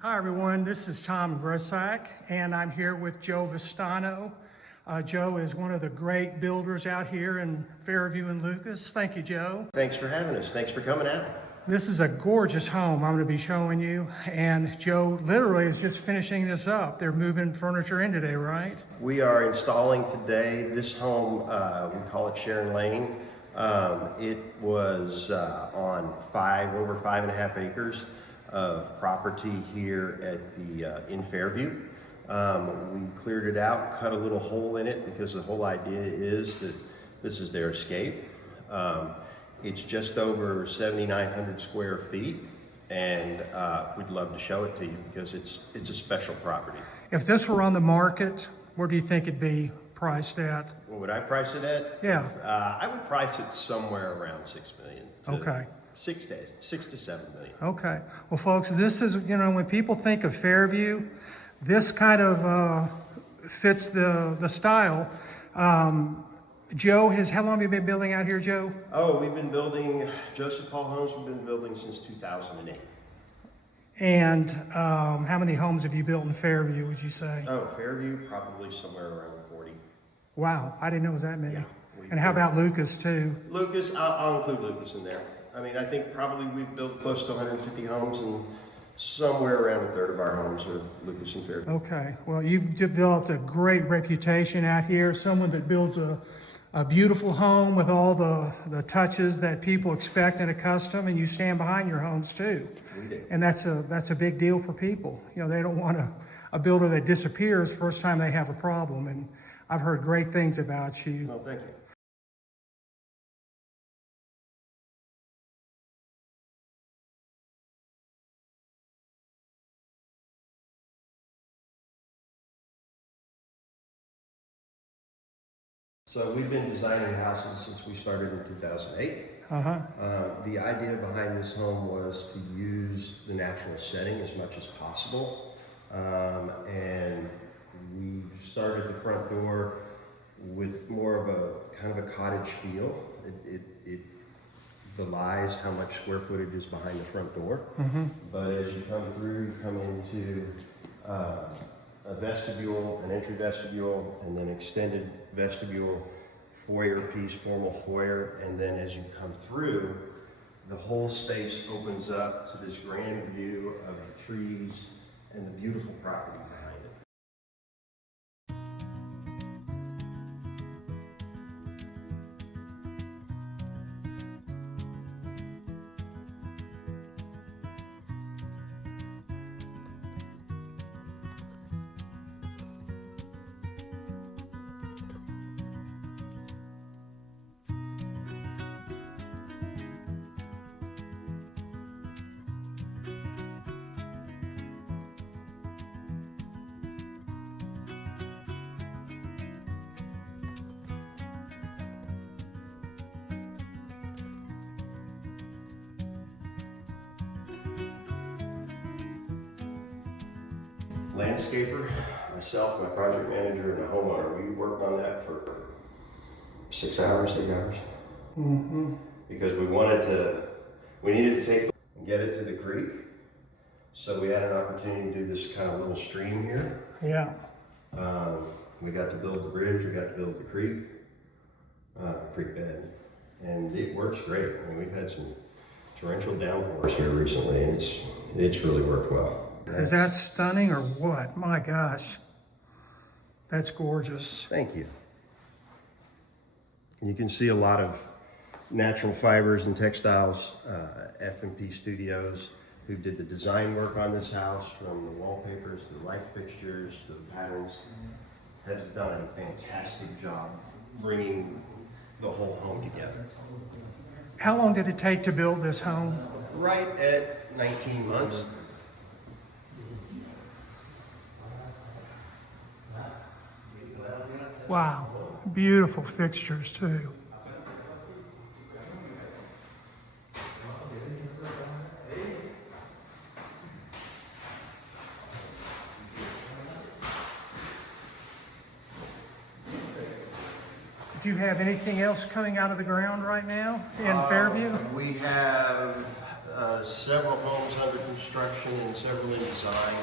Hi everyone, this is Tom Grisak, and I'm here with Joe Vistano. Joe is one of the great builders out here in Fairview and Lucas. Thank you, Joe. Thanks for having us. Thanks for coming out. This is a gorgeous home I'm going to be showing you, and Joe literally is just finishing this up. They're moving furniture in today, right? We are installing today this home, we call it Sharon Lane. It was on over 5.5 acres of property here at the in Fairview. We cleared it out, cut a little hole in it because the whole idea is that this is their escape. It's just over 7,900 square feet, and we'd love to show it to you because it's a special property. If this were on the market, where do you think it'd be priced at? What would I price it at? Yeah. I would price it somewhere around $6 million. Okay. 6 to 7 million. Okay. Well, folks, this is, when people think of Fairview, this kind of fits the style. Joe, how long have you been building out here, Joe? Oh, we've been building, Joseph Paul Homes, we've been building since 2008. And how many homes have you built in Fairview, would you say? Oh, Fairview, probably somewhere around 40. Wow, I didn't know it was that many. Yeah, and how about Lucas, too? Lucas, I'll include Lucas in there. I mean, I think probably we've built close to 150 homes, and somewhere around a third of our homes are Lucas and Fairview. Okay, well, you've developed a great reputation out here, someone that builds a beautiful home with all the touches that people expect in a custom, and you stand behind your homes too. We do. And that's a big deal for people. They don't want a builder that disappears first time they have a problem, and I've heard great things about you. Well, thank you. So we've been designing houses since we started in 2008. The idea behind this home was to use the natural setting as much as possible. And we started the front door with more of a kind of a cottage feel. It belies how much square footage is behind the front door. But as you come through, you come into a vestibule, an entry vestibule, and then extended vestibule, foyer piece, formal foyer, and then as you come through, the whole space opens up to this grand view of the trees and the beautiful property behind it. Landscaper, myself, my project manager, and the homeowner, we worked on that for 6 hours, 8 hours. Because we needed to take and get it to the creek. So we had an opportunity to do this kind of little stream here. Yeah. We got to build the bridge, we got to build the creek bed, and it works great. I mean, we've had some torrential downpours here recently, and it's really worked well. Is that stunning or what? My gosh, that's gorgeous. Thank you. You can see a lot of natural fibers and textiles, F&P Studios, who did the design work on this house, from the wallpapers to the light fixtures to the patterns, has done a fantastic job bringing the whole home together. How long did it take to build this home? Right at 19 months. Wow, beautiful fixtures too. Do you have anything else coming out of the ground right now in Fairview? We have several homes under construction and several in design.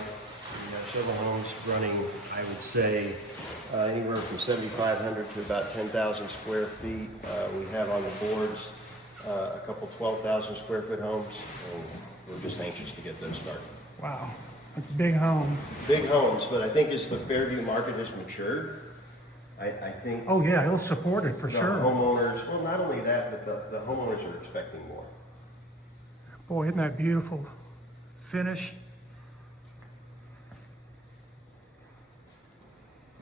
We have several homes running, I would say, anywhere from 7,500 to about 10,000 square feet. We have on the boards a couple 12,000 square foot homes, and we're just anxious to get those started. Wow, it's a big home. Big homes, but I think as the Fairview market has matured, I think Oh yeah, it'll support it for the sure. homeowners, well, not only that, but the homeowners are expecting more. Boy, isn't that beautiful finish?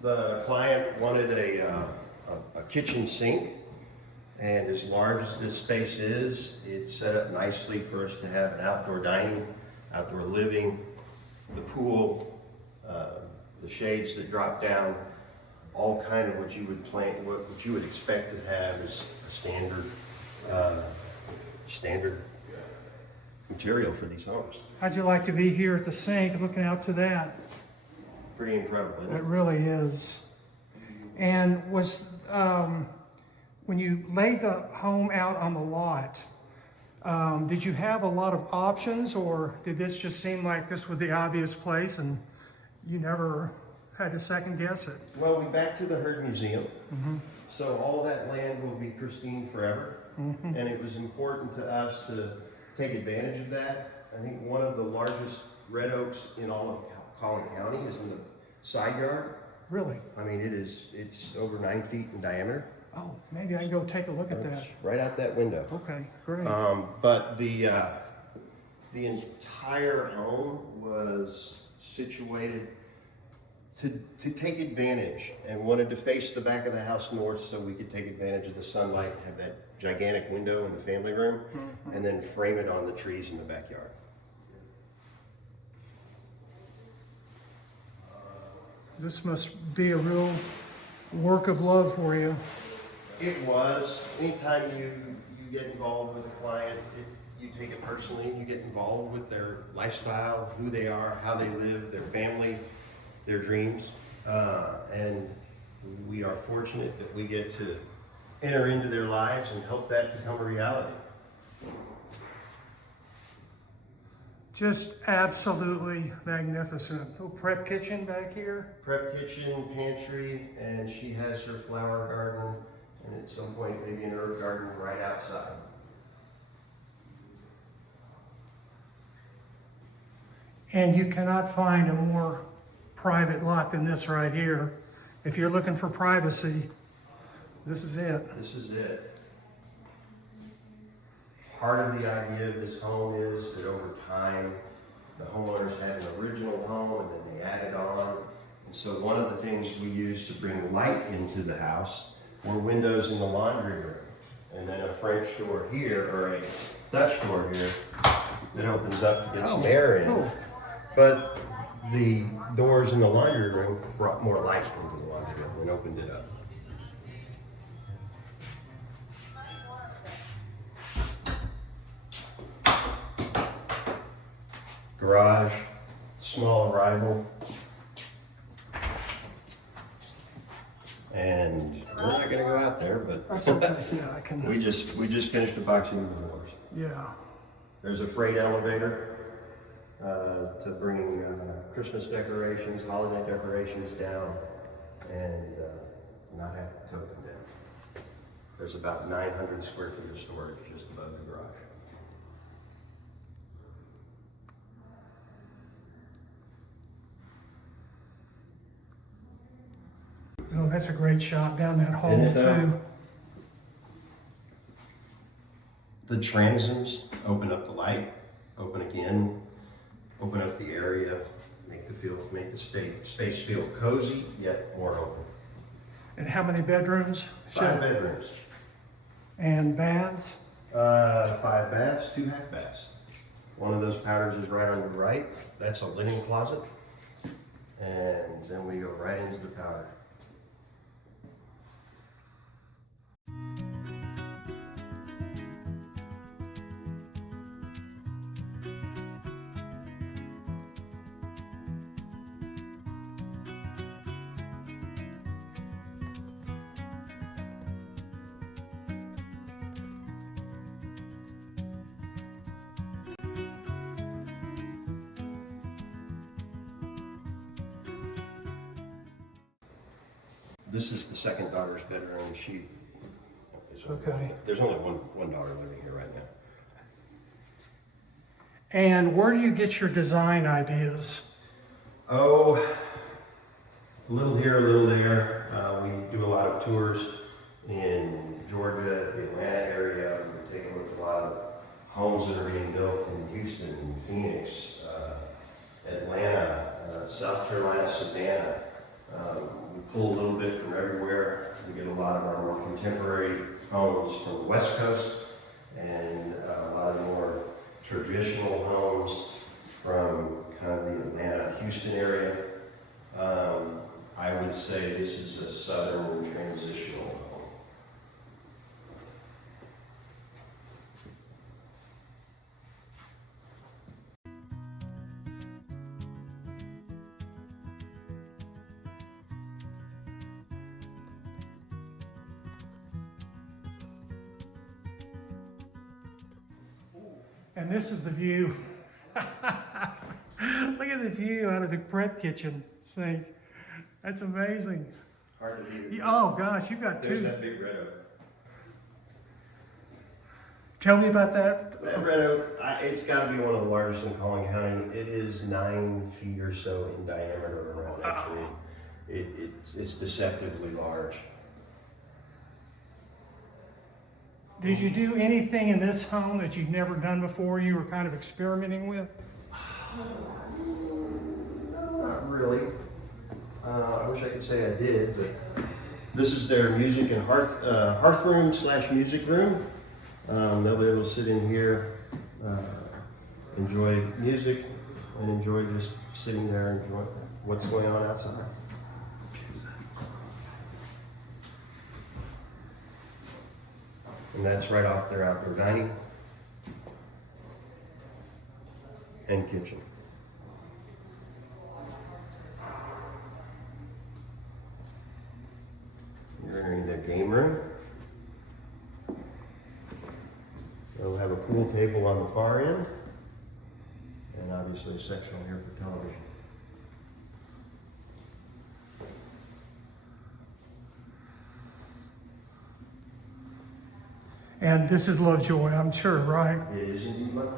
The client wanted a kitchen sink, and as large as this space is, it's set up nicely for us to have an outdoor dining, outdoor living, the pool, the shades that drop down, all kind of what you would plan, what you would expect to have as a standard material for these homes. How'd you like to be here at the sink looking out to that? Pretty incredible, isn't It it? really is. And was, when you laid the home out on the lot, did you have a lot of options, or did this just seem like this was the obvious place and you never had to second guess it? Well, we back to the Herd Museum, so all that land will be pristine forever, and it was important to us to take advantage of that. I think one of the largest red oaks in all of Collin County is in the side yard. Really? I mean, it's over 9 feet in diameter. Oh, maybe I can go take a look at that. It's right out that window. Okay, great. But the entire home was situated to take advantage, and wanted to face the back of the house north so we could take advantage of the sunlight, have that gigantic window in the family room, and then frame it on the trees in the backyard. This must be a real work of love for you. It was. Anytime you get involved with a client, you take it personally, and you get involved with their lifestyle, who they are, how they live, their family, their dreams. And we are fortunate that we get to enter into their lives and help that become a reality. Just absolutely magnificent. Little prep kitchen back here. Prep kitchen, pantry, and she has her flower garden, and at some point maybe an herb garden right outside. And you cannot find a more private lot than this right here. If you're looking for privacy, this is it. This is it. Part of the idea of this home is that over time, the homeowners had an original home and then they added on. And so one of the things we used to bring light into the house were windows in the laundry room. And then a French door here, or a Dutch door here, that opens up to get some air in. cool. But the doors in the laundry room brought more light into the laundry room and opened it up. Garage, small arrival. And we're not gonna go out there, but That's okay. Yeah, I can. we just finished epoxying the doors. Yeah. There's a freight elevator to bring Christmas decorations, holiday decorations down, and not have to tote them down. There's about 900 square feet of storage just above the garage. Oh, that's a great shot down that hall Isn't it, too. The transoms open up the light, open again, open up the area, make the space feel cozy yet more open. And how many bedrooms? 5 bedrooms, And baths? 5 baths, 2 half baths. One of those powders is right on your right. That's a linen closet, and then we go right into the powder. This is the second daughter's bedroom. Okay. There's only one daughter living here right now. And where do you get your design ideas? Oh, a little here, a little there. We do a lot of tours in Georgia, the Atlanta area. We take a look at a lot of homes that are being built in Houston, Phoenix, Atlanta, South Carolina, Savannah. We pull a little bit from everywhere. We get a lot of our more contemporary homes from the West Coast and a lot of more traditional homes from kind of the Atlanta, Houston area. I would say this is a southern transitional home. And this is the view. Look at the view out of the prep kitchen sink. That's amazing. Hard to do. Oh gosh, you've got There's two. that big red oak. Tell me about that. That red oak, it's got to be one of the largest in Collin County. It is 9 feet or so in diameter around that tree. It's deceptively large. Did you do anything in this home that you've never done before, you were kind of experimenting with? Not really. I wish I could say I did, but this is their music and hearth room / music room. They'll be able to sit in here, enjoy music, and enjoy just sitting there and enjoy what's going on outside. And that's right off their outdoor dining and kitchen. You're entering the game room. They'll have a pool table on the far end, and obviously a section here for television. And this is Lovejoy, I'm sure, right? It is indeed Lovejoy.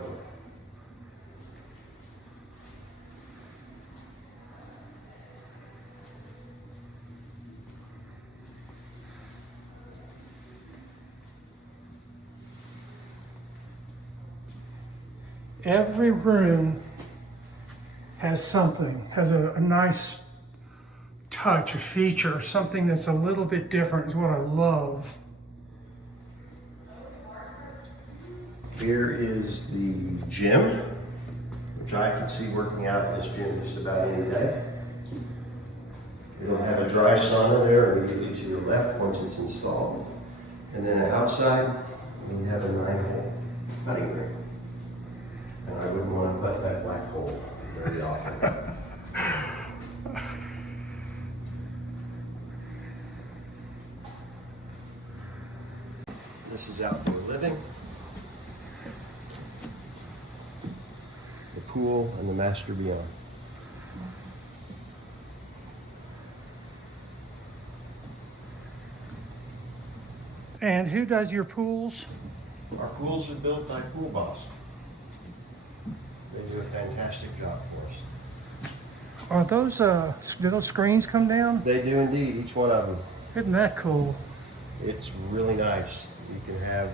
Every room has something, has a nice touch, a feature, something that's a little bit different is what I love. Here is the gym, which I can see working out in this gym just about any day. It'll have a dry sauna there immediately to your left once it's installed. And then outside, we have a 9-hole putting green. And I wouldn't want to putt that black hole very often. This is outdoor living. The pool and the master beyond. And who does your pools? Our pools are built by Pool Boss. They do a fantastic job for us. Are those, do those screens come down? They do indeed, each one of them. Isn't that cool? It's really nice. You can have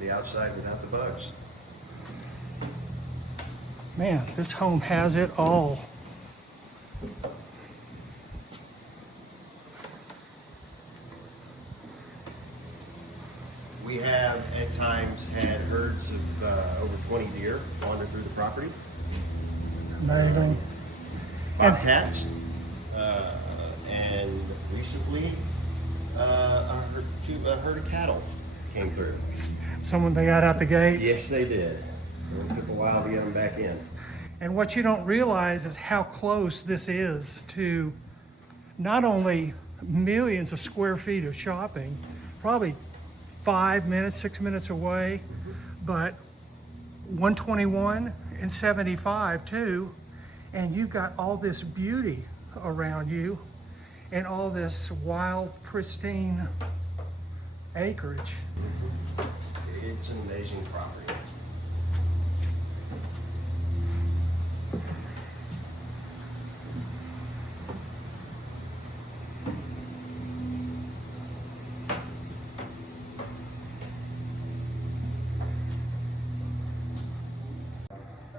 the outside without the bugs. Man, this home has it all. We have at times had herds of over 20 deer wander through the property. Amazing. Bobcats, and recently a herd of cattle came through. Someone they got out the gates. Yes, they did. It took a while to get them back in. And what you don't realize is how close this is to not only millions of square feet of shopping, probably 5 minutes, 6 minutes away, but 121 and 75 too, and you've got all this beauty around you. and all this wild, pristine acreage. It's an amazing property.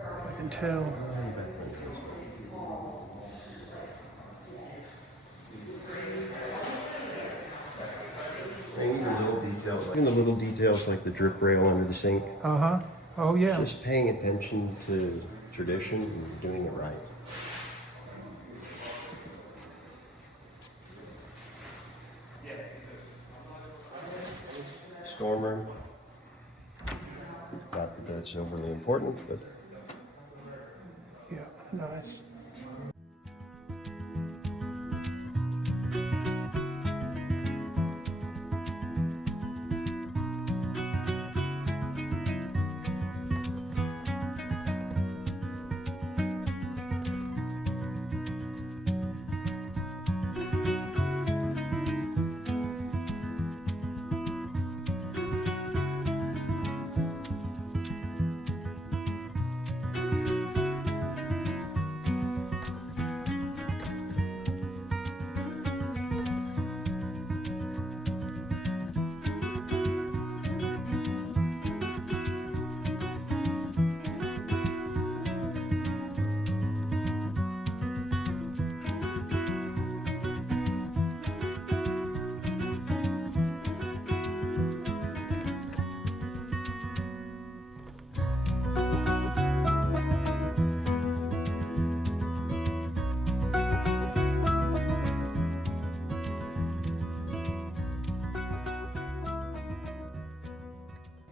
I can tell. Even the little details like the drip rail under the sink. Uh-huh. Oh, yeah. Just paying attention to tradition and doing it right. Storm room. Not that that's overly important, but Yeah, nice.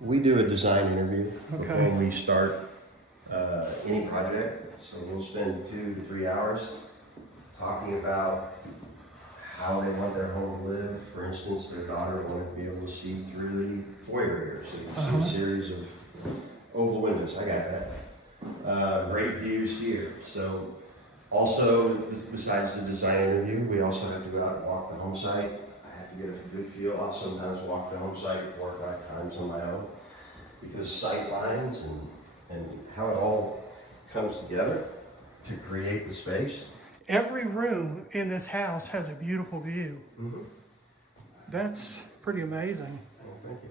we do a design interview Okay. before we start any project. So we'll spend 2 to 3 hours talking about how they want their home to live. For instance, their daughter wanted to be able to see through the foyer here, so you can see a series of oval windows. I got that. Great views here. So also, besides the design interview, we also have to go out and walk the home site. I have to get a good feel. I'll sometimes walk the home site 4 or 5 times on my own, because sight lines and how it all comes together to create the space. Every room in this house has a beautiful view. Mm-hmm. That's pretty amazing. Well, thank you.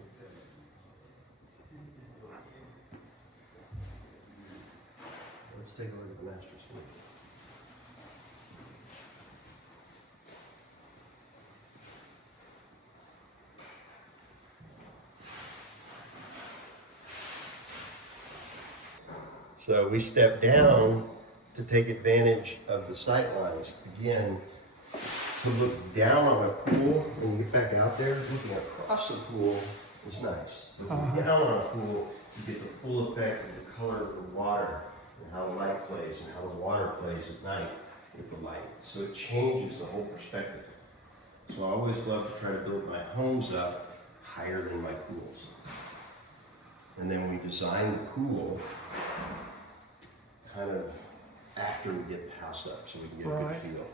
Let's take a look at the master suite. So we step down to take advantage of the sight lines. Again, to look down on a pool, when you get back out there, looking across the pool is nice. Looking down on a pool, you get the full effect of the color of the water and how the light plays and how the water plays at night with the light. So it changes the whole perspective. So I always love to try to build my homes up higher than my pools. And then we design the pool kind of after we get the house up, so we can get a Right. good feel.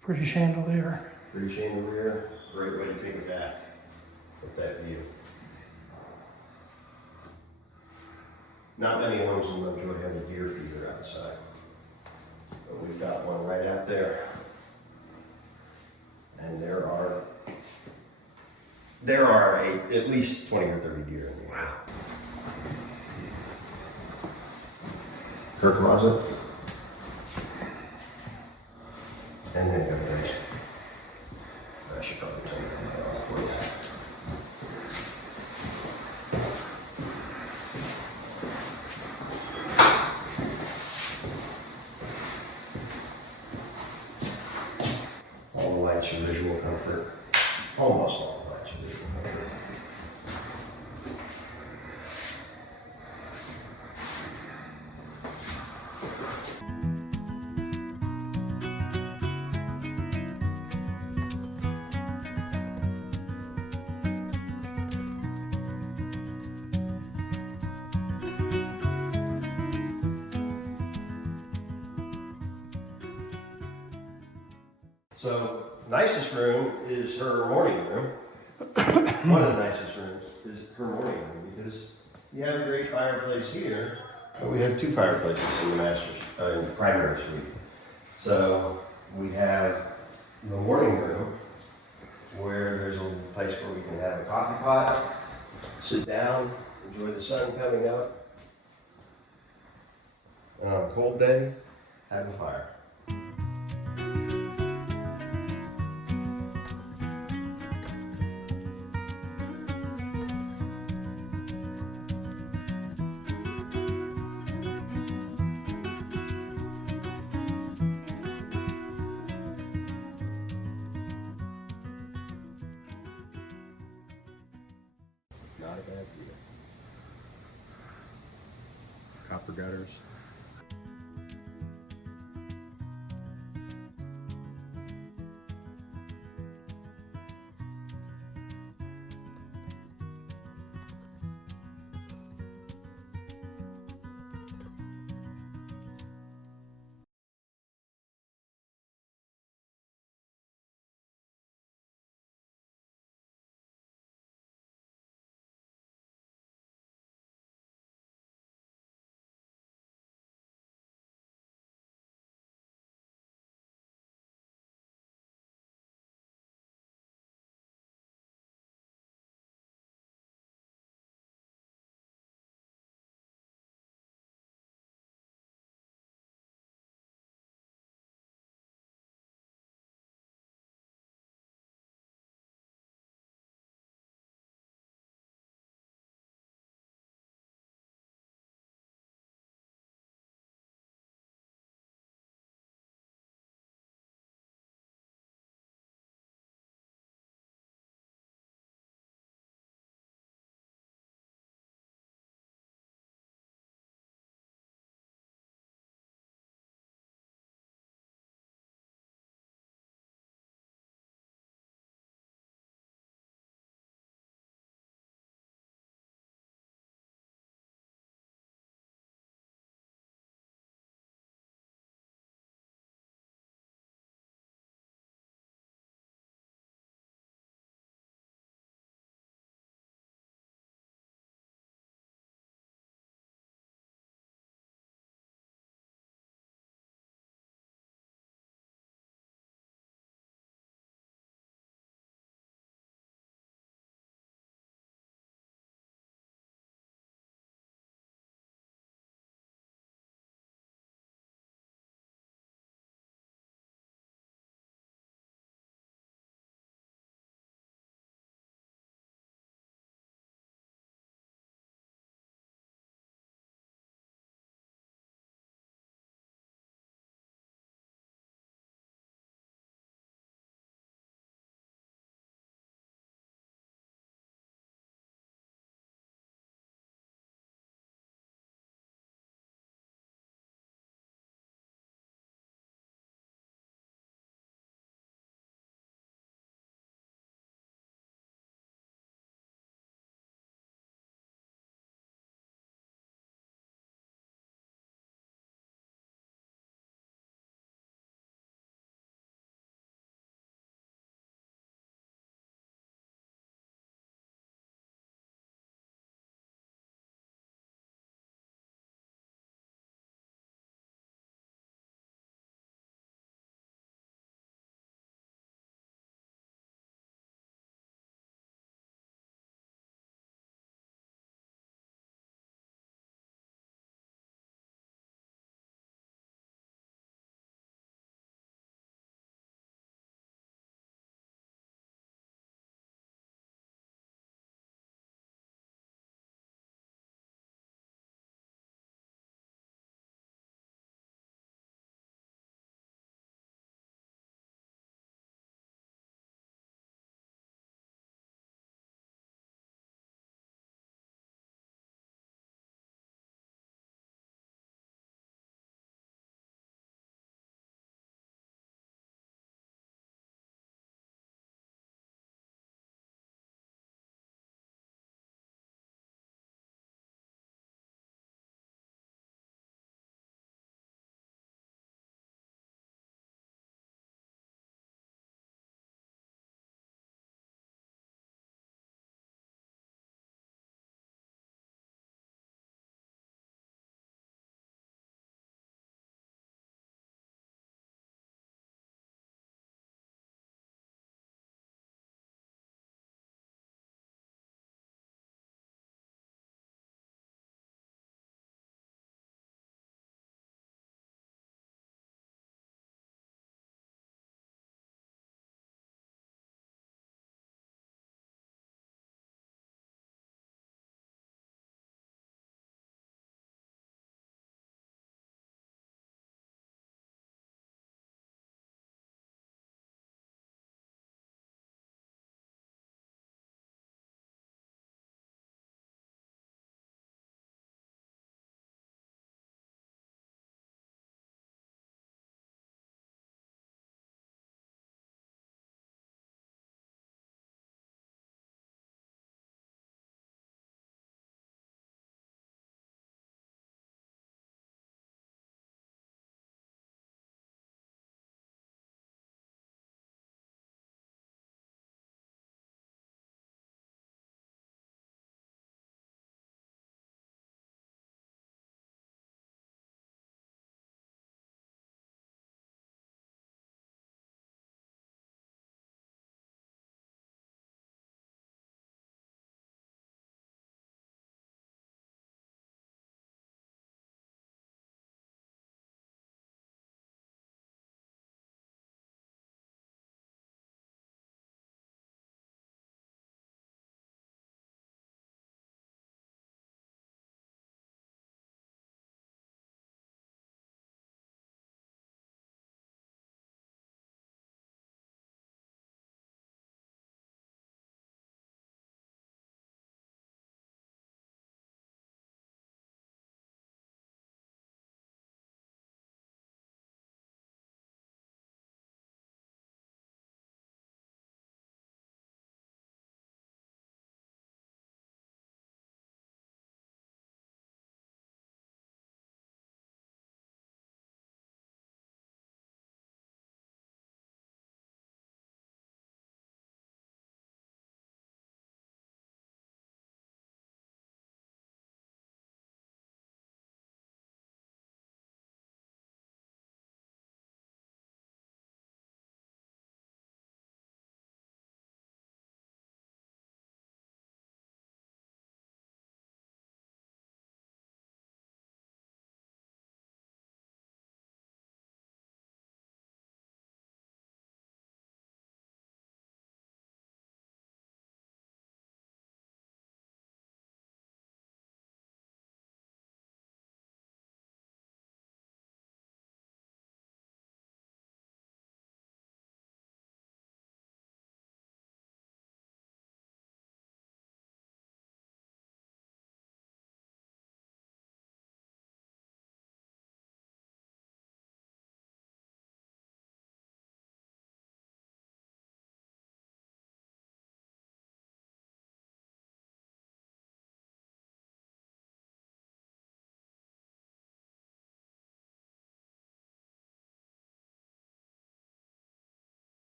Pretty chandelier. Pretty chandelier, great way to take a bath with that view. Not many homes in Lovejoy have a deer feeder outside, but we've got one right out there. And there are at least 20 or 30 deer in the area. Her closet. And then go there. I should probably take that off for you. All the lights are visual comfort. Almost all the lights are visual comfort. So nicest room is her morning room. One of the nicest rooms is her morning room because you have a great fireplace here, but we have 2 fireplaces in the in the primary suite. So we have the morning room where there's a place where we can have a coffee pot, sit down, enjoy the sun coming up, and on a cold day, have a fire. Not a bad view. Copper gutters.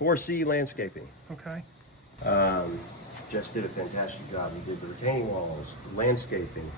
4C Landscaping. Okay. Just did a fantastic job. He did the retaining walls, the landscaping.